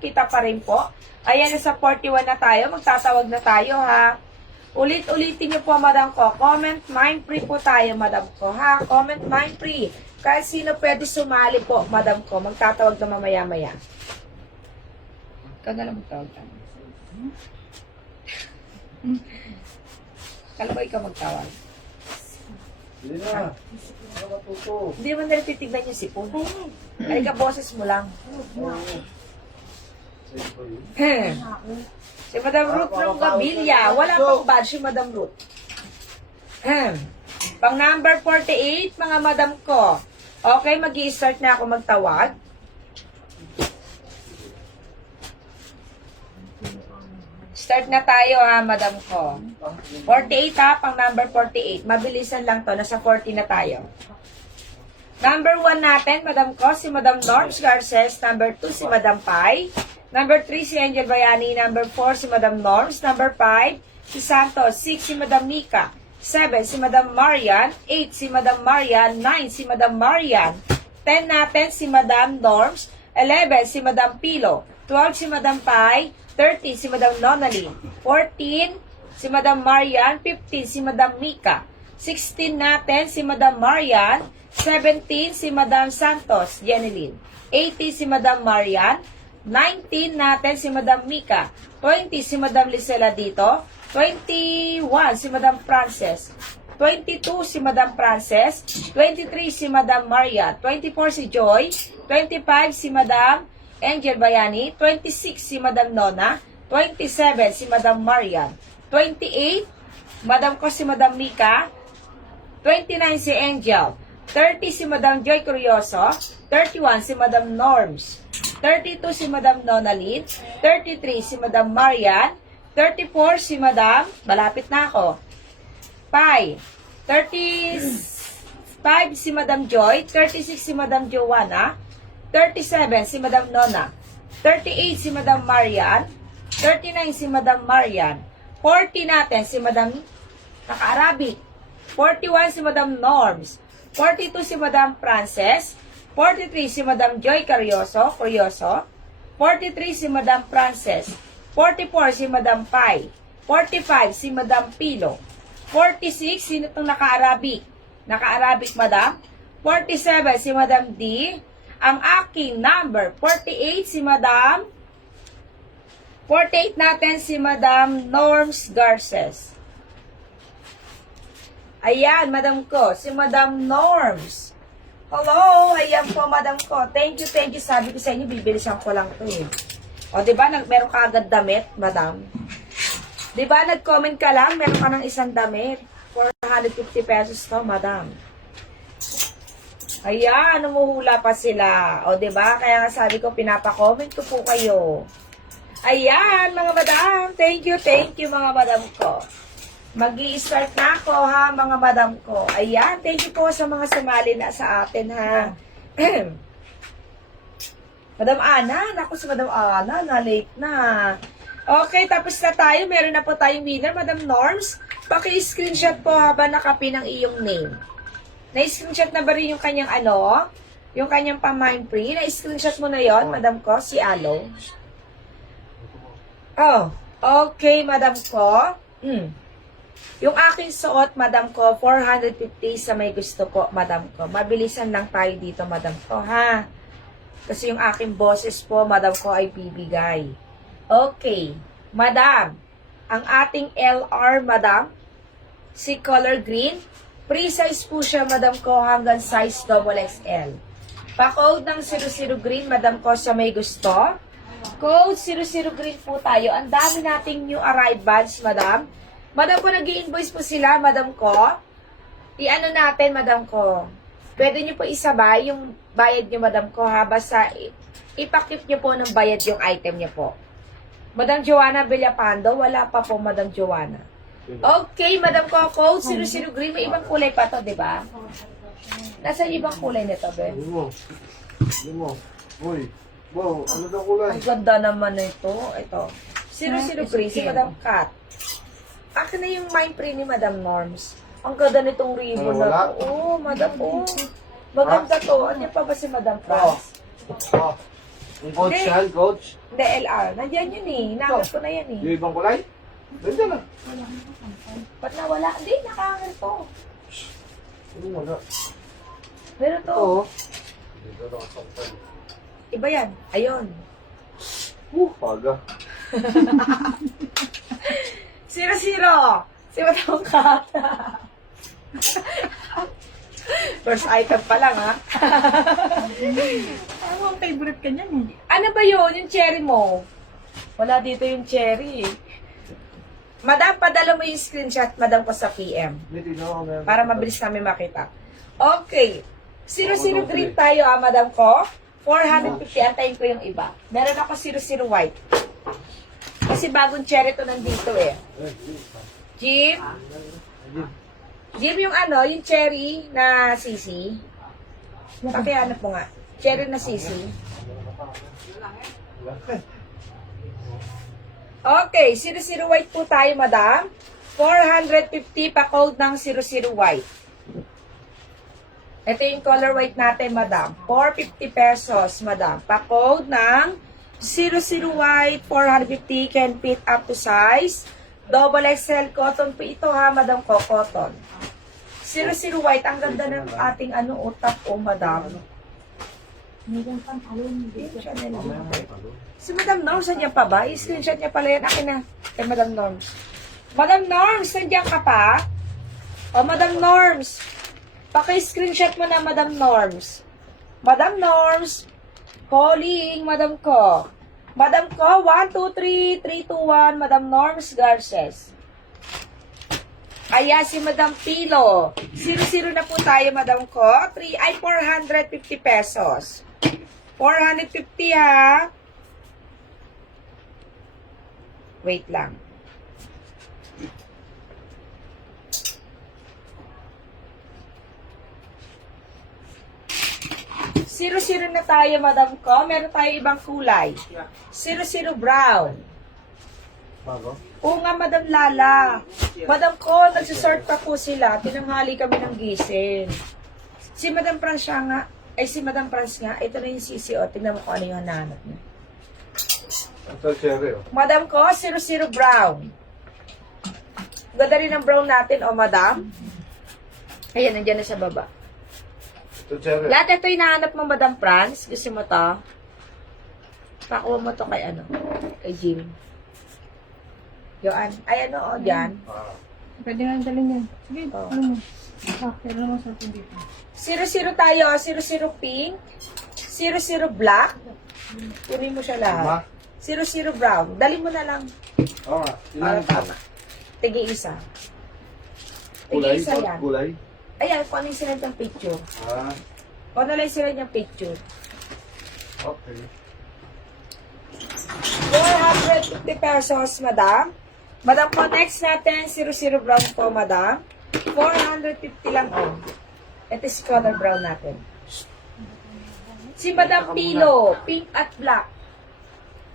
Kita pa rin po. Ayan, nasa 41 na tayo. Magtatawag na tayo, ha? Ulit-ulitin niyo po, madam ko. Comment mind free po tayo, madam ko, ha? Comment mind free. Kahit sino pwede sumali po, madam ko. Magtatawag na mamaya-maya. Ikaw na lang magtawag tayo. Kala ko ikaw magtawag. Hindi na. Hindi naman nila titignan yung sipon. Ay ka, boses mo lang. Si Madam Ruth ng Gabilya. Wala pang badge si Madam Ruth. Pang number 48, mga madam ko. Okay, mag-i-start na ako magtawag. Start na tayo, ha, madam ko. 48, ha, pang number 48. Mabilisan lang to, nasa 40 na tayo. Number 1 natin, madam ko, si Madam Norms Garces. Number 2, si Madam Pai. Number 3, si Angel Bayani. Number 4, si Madam Norms. Number 5, si Santos. 6, si Madam Nika. 7, si Madam Marian. 8, si Madam Marian. 9, si Madam Marian. 10 natin, si Madam Norms. 11, si Madam Pilo. 12, si Madam Pai. 13, si Madam Nonalyn. 14, si Madam Marian. 15, si Madam Mika. 16 natin, si Madam Marian. 17, si Madam Santos, Jeneline. 18, si Madam Marian. 19 natin, si Madam Mika. 20, si Madam Lisela dito. 21, si Madam Frances. 22, si Madam Frances. 23, si Madam Maria. 24, si Joy. 25, si Madam Angel Bayani. 26, si Madam Nona. 27, si Madam Marian. 28, Madam ko si Madam Mika. 29, si Angel. 30, si Madam Joy Curioso. 31, si Madam Norms. 32, si Madam Nonalyn. 33, si Madam Marian. 34, si Madam, malapit na ako. 5. 35, si Madam Joy. 36, si Madam Joanna. 37, si Madam Nona. 38, si Madam Marian. 39, si Madam Marian. 40 natin, si Madam Naka-Arabic. 41, si Madam Norms. 42, si Madam Frances. 43, si Madam Joy Curioso. 43, si Madam Frances. 44, si Madam Pai. 45, si Madam Pilo. 46, sino itong naka-Arabic? Naka-Arabic, Madam. 47, si Madam D. Ang aking number, 48, si Madam. 48 natin, si Madam Norms Garces. Ayan, Madam ko, si Madam Norms. Hello, ayan po, Madam ko. Thank you. Sabi ko sa inyo, bibilisan ko lang to eh. O, diba, meron ka agad damit, Madam? Diba, nag-comment ka lang, meron ka ng isang damit. 450 pesos to, Madam. Ayan, umuhula pa sila. O, diba, kaya nga sabi ko, pinapa-comment ko po kayo. Ayan, mga Madam. Thank you, mga Madam ko. Mag-i-start na ako, ha, mga Madam ko. Ayan, thank you po sa mga sumali na sa atin, ha. Madam Ana, naku si Madam Ana, na-late na. Okay, tapos na tayo. Meron na po tayong winner, Madam Norms. Paki-screenshot po habang nakapin ang iyong name. Na-screenshot na ba rin yung kanyang yung kanyang pa-mind free? Na-screenshot mo na yon, Madam ko, si Alo. Oh, okay, Madam ko. Yung aking suot, Madam ko, 450 sa may gusto po, Madam ko. Mabilisan lang tayo dito, Madam ko, ha? Kasi yung aking boses po, Madam ko, ay bibigay. Okay. Madam, ang ating LR, Madam, si color green, free size po siya, Madam ko, hanggang size XXL. Pa-code ng 00 green, Madam ko, sa may gusto. Code 00 green po tayo. Ang dami nating new arrivals, Madam. Madam ko, nag-i-invoice po sila, Madam ko. I-ano natin, Madam ko. Pwede nyo po isabay yung bayad nyo, Madam ko, ha? Basta ipakip nyo po ng bayad yung item nyo po. Madam Joanna Villapando, wala pa po, Madam Joanna. Okay, Madam ko, code 00 green. May ibang kulay pa to, di ba? Nasa ibang kulay nito, be? Limo. Uy. Wow, ano daw kulay? Ang ganda naman ito. Ito. 00 green, si Madam Kat. Akin na yung mind free ni Madam Norms. Ang ganda nitong ribbon na to. Oh, Madam, oh. Maganda to. Ano pa ba si Madam Franz? Yung coach Hindi. yan, coach. Hindi, LR. Nandiyan yun eh. Nakakit ko na yan eh. Yung ibang kulay? Nandiyan na. Ba't nawala? Hindi, nakakit to. Ano wala? Pero to, Oo. iba yan. Ayun. Paga. 0-0. Si Madam Kata. First item pa lang, ha? Ano ang favorite ka niyan eh? Ano ba yun? Yung cherry mo? Wala dito yung cherry eh. Madam, padala mo yung screenshot, madam, ko sa PM. May tignan ko meron. Para mabilis namin makita. Okay. 0-0 green tayo, madam ko. 450, antayin ko yung iba. Meron ako 0-0 white. Kasi bagong cherry to nandito eh. Jim? Jim, yung ano, yung cherry na sisi. Pakihanap mo nga. Cherry na sisi. Okay, 0-0 white po tayo, madam. 450 pa code ng 0-0 white. Ito yung color white natin, madam. 450 pesos, madam. Pa code ng 0-0 white, 450, can fit up to size. Double XL cotton po ito ha, madam ko, cotton. 0-0 white, ang ganda ng ating utak madam. Meron pang alon. Chanel. Si Madam Norms, nandiyan pa ba? I-screenshot niya pala yan. Akin na. Kay Madam Norms. Madam Norms, nandiyan ka pa? O, Madam Norms. Paki-screenshot mo na, Madam Norms. Madam Norms. Calling, Madam ko. Madam ko, 1, 2, 3, 3, 2, 1. Madam Norms Garces. Ayan, si Madam Pilo. 0-0 na po tayo, Madam ko. 450 pesos. 450 ha. Wait lang. Zero na tayo, madam ko. Meron tayo ibang kulay. 0-0 brown. Bago? Oo nga, madam Lala. Madam ko, nagsisort pa po sila. Tinanghali kami ng gising. Si Madam Francia nga, ay si Madam France nga, ito na yung CCO. Tingnan mo kung ano yung hanahanap niya. Ito cherry oh. Madam ko, 0-0 brown. Ganda rin ang brown natin, o madam. Ayan, nandiyan na sa baba. Ito cherry. Lahat ito hinahanap mo, Madam France. Gusto mo to? Pakuha mo to kay ano? Kay Jim. Yoan. Ay, ano, o, dyan. Ah. Pwede nga dalhin yan. Sige, Oh. ano mo? Pero naman sa atin dito. 0-0 tayo. 0-0 pink. 0-0 black. Kunin mo siya lahat. 0-0 brown. Dali mo na lang. Oo nga. Para Ilan tama. Tigi isa. Tigi kulay? isa yan. Kulay? Ayan, kung ano yung sinad ng picture. Ah. Kung ano lang yung sinad ng picture. Okay. 450 pesos, madam. Madam po, next natin, 0-0 brown po, madam. 450 lang, oh. Ito is color brown natin. Si Madam Pilo, pink at black.